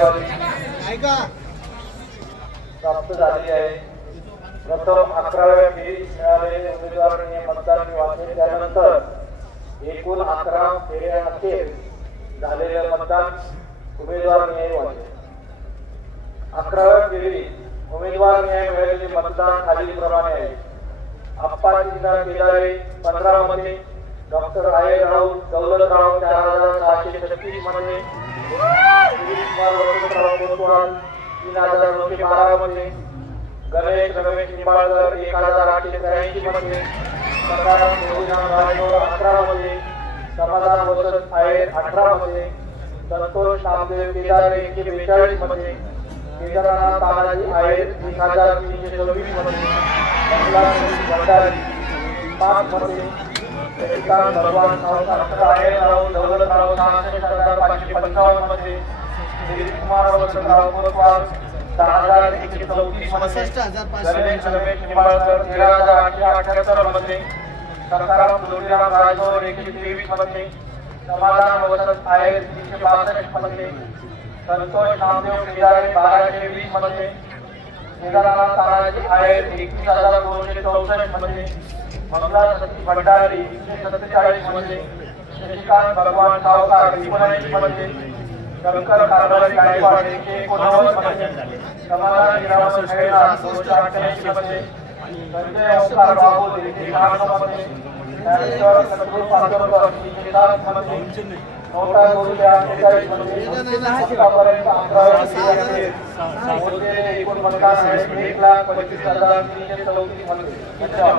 आकडेवारी प्राप्त झाली आहे। प्रथम 11व्या फेरीत मिळालेले उमेदवारांनी मतदान वाचले, त्यानंतर एकूण 11 फेऱ्यांअखेर झालेले मतदान उमेदवार न्याय वाचले। 11व्या फेरीत उमेदवार न्याय मिळालेले मतदान खालीलप्रमाणे आहे। अप्पाजींना केदारे 15 मते, डॉक्टर आयर राऊत दौलतराव 4636 मते, कुमार वसंतराव कोतवाल 3912 मते, गणेश रमेश निंबाळकर 1883 मते, सकाराम राजोर 11 मते, समाधान वसंत आयर 18 मते, संतोष नामदेव केदारे 142 मते, केदारनाथ तानाजी आयर 1326 मते, भंडारी 5 मते, श्रीकांत भगवान आयर राऊत दौलतराव 555 मते, कुमार वसंतराव कोतवाल 6134 मते, गणेश रमेश निंबाळकर 13878 मते, सकाराम जोडीराम राजोर 123 मते, समाधान वसंत आयर 362 मते, संतोष नामदेव केदारे 1220 मते, केदारनाथ तानाजी आयर 21264 मते, मंगला सती भंडारी 147 मते, श्रीकांत भगवान सावकार 19 मते, शंकर कारभारी गायकवाड 189 मते, समाधान हिरामन खैरा 288 मते, संजय ओंकार बाबू 196 मते, ज्ञानेश्वर सद्गुरू पाचोरकर 307 मते, नोटा गोविंद 41 मते, आतापर्यंत 11व्या फेरीत मोजलेले एकूण मतदान आहे 1,25,334 मते। धन्यवाद।